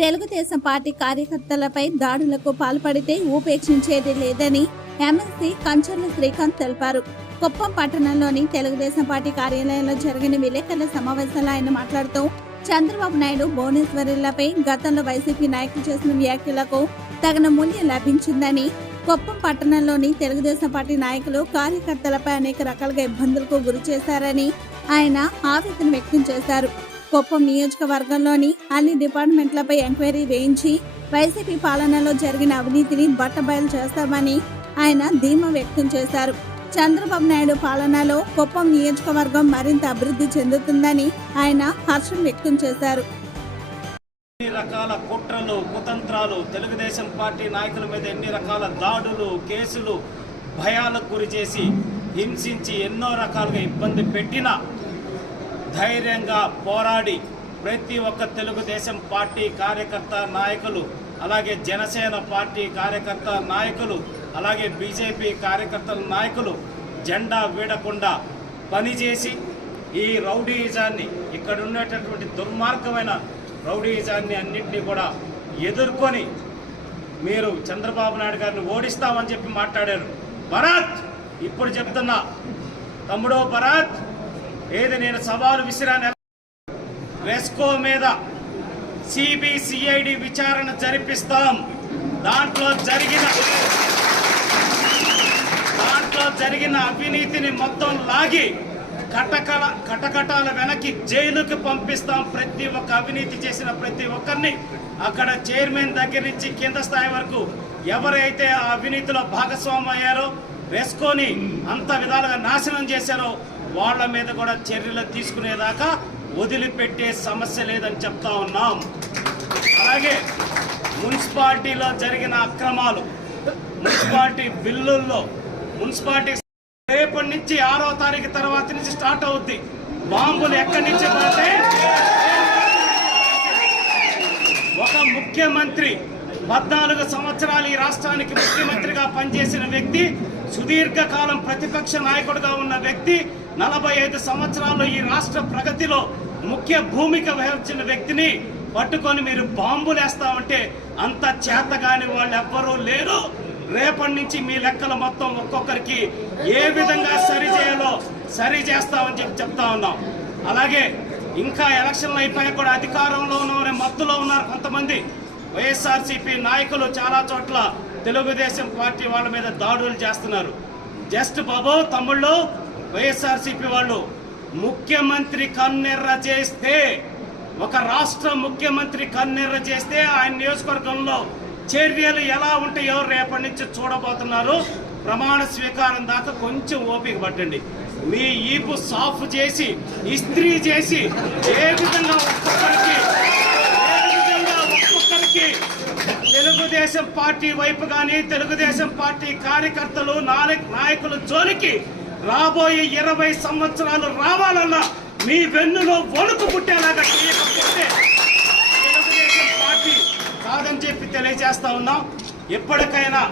Telugu Desam party కార్యకర్తలపై దాడులకు పాల్పడితే ఉపేక్షించేది లేదని ఎమ్మెల్సీ కంచర్ల శ్రీకాంత్ తెలిపారు. కుప్పం పట్టణంలోని తెలుగుదేశం పార్టీ కార్యాలయంలో జరిగిన విలేకరుల సమావేశంలో ఆయన మాట్లాడుతూ చంద్రబాబు నాయుడు భువనేశ్వరిలపై గతంలో వైసీపీ నాయకులు చేసిన వ్యాఖ్యలకు తగిన మూల్యం లభించిందని, కుప్పం పట్టణంలోని తెలుగుదేశం పార్టీ నాయకులు కార్యకర్తలపై అనేక రకాలుగా ఇబ్బందులకు గురి చేశారని ఆయన ఆవేదన వ్యక్తం చేశారు. కుప్పం నియోజకవర్గంలోని అన్ని డిపార్ట్మెంట్లపై ఎంక్వైరీ వేయించి వైసీపీ పాలనలో జరిగిన అవినీతిని బట్టబయలు చేస్తామని ఆయన ధీమా వ్యక్తం చేశారు. చంద్రబాబు నాయుడు పాలనలో కుప్పం నియోజకవర్గం మరింత అభివృద్ధి చెందుతుందని ఆయన హర్షం వ్యక్తం చేశారు. రకాల కుట్రలు, కుతంత్రాలు, తెలుగుదేశం పార్టీ నాయకుల మీద ఎన్ని రకాల దాడులు, కేసులు, భయాలకు గురి చేసి హింసించి ఎన్నో రకాలుగా ఇబ్బంది పెట్టినా ధైర్యంగా పోరాడి ప్రతి ఒక్క తెలుగుదేశం పార్టీ కార్యకర్త నాయకులు, అలాగే జనసేన పార్టీ కార్యకర్త నాయకులు, అలాగే బీజేపీ కార్యకర్తల నాయకులు జెండా వీడకుండా పనిచేసి ఈ రౌడీయిజాన్ని, ఇక్కడ ఉండేటటువంటి దుర్మార్గమైన రౌడీయిజాన్ని అన్నింటినీ కూడా ఎదుర్కొని మీరు చంద్రబాబు నాయుడు గారిని ఓడిస్తామని చెప్పి మాట్లాడారు. భరత్, ఇప్పుడు చెప్తున్నా తమ్ముడో భరత్, ఏది నేను సవాలు విసిరాను. రెస్కో మీద సిబిసిఐడి విచారణ జరిపిస్తాం. దాంట్లో జరిగిన అవినీతిని మొత్తం లాగి కటకటాల వెనక్కి జైలుకి పంపిస్తాం. ప్రతి ఒక్క అవినీతి చేసిన ప్రతి ఒక్కరిని అక్కడ చైర్మన్ దగ్గర నుంచి కింద స్థాయి వరకు ఎవరైతే ఆ అవినీతిలో భాగస్వామ్యం అయ్యారో, రెస్కోని అంత విధాలుగా నాశనం చేశారో వాళ్ళ మీద కూడా చర్యలు తీసుకునేదాకా వదిలిపెట్టే సమస్య లేదని చెప్తా ఉన్నాం. అలాగే మున్సిపాలిటీలో జరిగిన అక్రమాలు, మున్సిపాలిటీ బిల్లుల్లో, మున్సిపాలిటీ రేపటి నుంచి 6వ తారీఖు తర్వాత నుంచి స్టార్ట్ అవుద్ది. బాంబులు ఎక్కడి నుంచి పడితే ఒక ముఖ్యమంత్రి 14 సంవత్సరాలు ఈ రాష్ట్రానికి ముఖ్యమంత్రిగా పనిచేసిన వ్యక్తి, సుదీర్ఘకాలం ప్రతిపక్ష నాయకుడిగా ఉన్న వ్యక్తి, 45 సంవత్సరాల్లో ఈ రాష్ట్ర ప్రగతిలో ముఖ్య భూమిక వహించిన వ్యక్తిని పట్టుకొని మీరు బాంబులు వేస్తామంటే అంత చేతగాని వాళ్ళు ఎవ్వరూ లేరు. రేపటి నుంచి మీ లెక్కలు మొత్తం ఒక్కొక్కరికి ఏ విధంగా సరి చేయాలో సరి చేస్తామని చెప్తా ఉన్నాం. అలాగే ఇంకా ఎలక్షన్లు అయిపోయాక కూడా అధికారంలో ఉన్న మత్తులో ఉన్నారు కొంతమంది వైఎస్ఆర్సీపీ నాయకులు. చాలా చోట్ల తెలుగుదేశం పార్టీ వాళ్ళ మీద దాడులు చేస్తున్నారు. జస్ట్ బాబు, తమ్ముళ్ళు, వైఎస్ఆర్సీపీ వాళ్ళు ముఖ్యమంత్రి కన్నెర్ర చేస్తే, ఒక రాష్ట్ర ముఖ్యమంత్రి కన్నెర్ర చేస్తే ఆయన నియోజకవర్గంలో చర్యలు ఎలా ఉంటాయో రేపటి నుంచి చూడబోతున్నారు. ప్రమాణ స్వీకారం దాకా కొంచెం ఓపిక పట్టండి. మీ ఈపు సాఫ్ చేసి, ఇస్త్రీ చేసి ఏ విధంగా ఒక్కొక్కరికి తెలుగుదేశం పార్టీ వైపు కానీ తెలుగుదేశం పార్టీ కార్యకర్తలు నాయకుల జోలికి రాబోయే 20 సంవత్సరాలు రావాలన్నా మీ వెన్నులో వణుకు పుట్టేలాగా చేయకపోతే తెలుగుదేశం పార్టీ కాదని చెప్పి తెలియజేస్తా ఉన్నాం. ఎప్పటికైనా